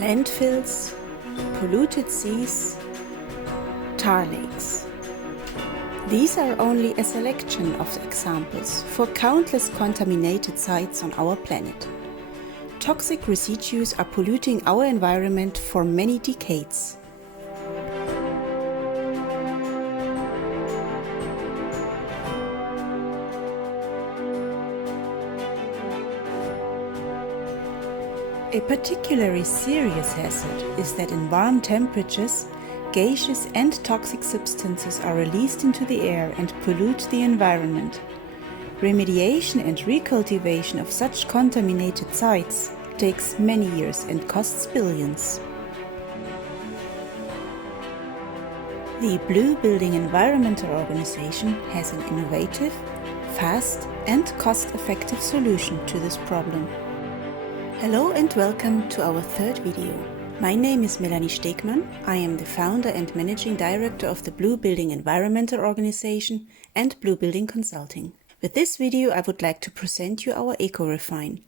landfills, polluted seas, tar lakes. These are only a selection of examples for countless contaminated sites on our planet. Toxic residues are polluting our environment for many decades. A particularly serious hazard is that in warm temperatures, gaseous and toxic substances are released into the air and pollute the environment. Remediation and recultivation of such contaminated sites takes many years and costs billions. The Blue Building Environmental Organization has an innovative, fast and cost-effective solution to this problem. Hello and welcome to our third video. My name is Melanie Stegmann. I am the founder and managing director of the Blue Building Environmental Organization and Blue Building Consulting. With this video, I would like to present you our Ecorefine,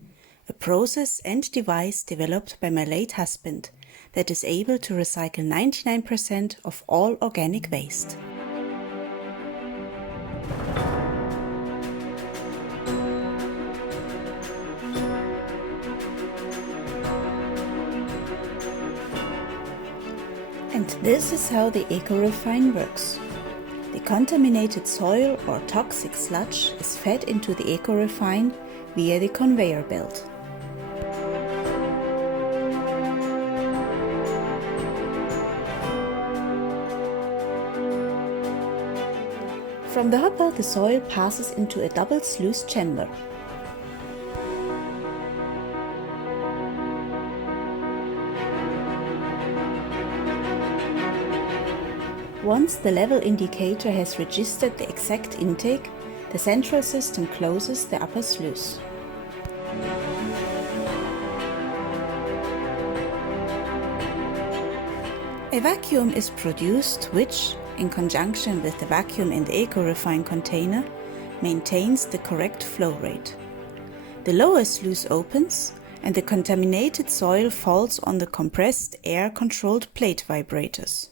a process and device developed by my late husband that is able to recycle 99% of all organic waste. And this is how the Ecorefine works. The contaminated soil or toxic sludge is fed into the Ecorefine via the conveyor belt. From the hopper, the soil passes into a double sluice chamber. Once the level indicator has registered the exact intake, the central system closes the upper sluice. A vacuum is produced which, in conjunction with the vacuum in the Ecorefine container, maintains the correct flow rate. The lower sluice opens and the contaminated soil falls on the compressed air-controlled plate vibrators.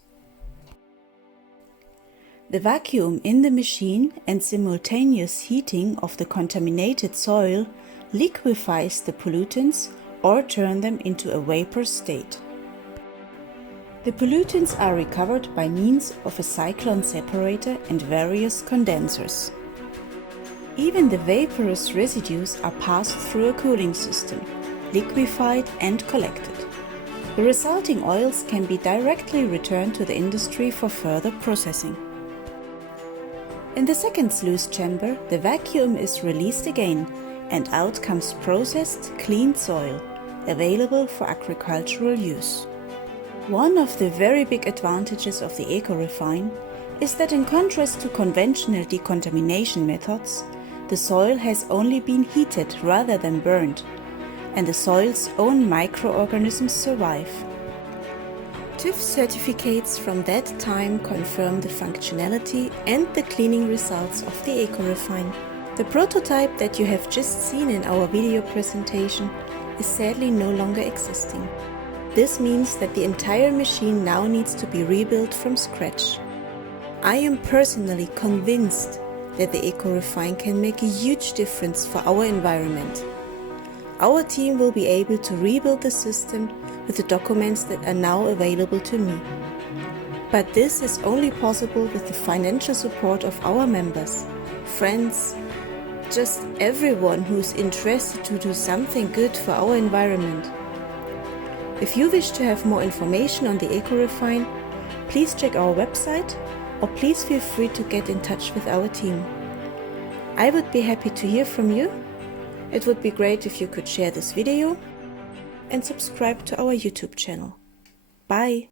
The vacuum in the machine and simultaneous heating of the contaminated soil liquefies the pollutants or turn them into a vapor state. The pollutants are recovered by means of a cyclone separator and various condensers. Even the vaporous residues are passed through a cooling system, liquefied and collected. The resulting oils can be directly returned to the industry for further processing. In the second sluice chamber, the vacuum is released again and out comes processed, cleaned soil, available for agricultural use. One of the very big advantages of the Ecorefine is that in contrast to conventional decontamination methods, the soil has only been heated rather than burned, and the soil's own microorganisms survive. TÜV certificates from that time confirm the functionality and the cleaning results of the Ecorefine. The prototype that you have just seen in our video presentation is sadly no longer existing. This means that the entire machine now needs to be rebuilt from scratch. I am personally convinced that the Ecorefine can make a huge difference for our environment. Our team will be able to rebuild the system with the documents that are now available to me. But this is only possible with the financial support of our members, friends, just everyone who is interested to do something good for our environment. If you wish to have more information on the Ecorefine, please check our website or please feel free to get in touch with our team. I would be happy to hear from you. It would be great if you could share this video and subscribe to our YouTube channel. Bye!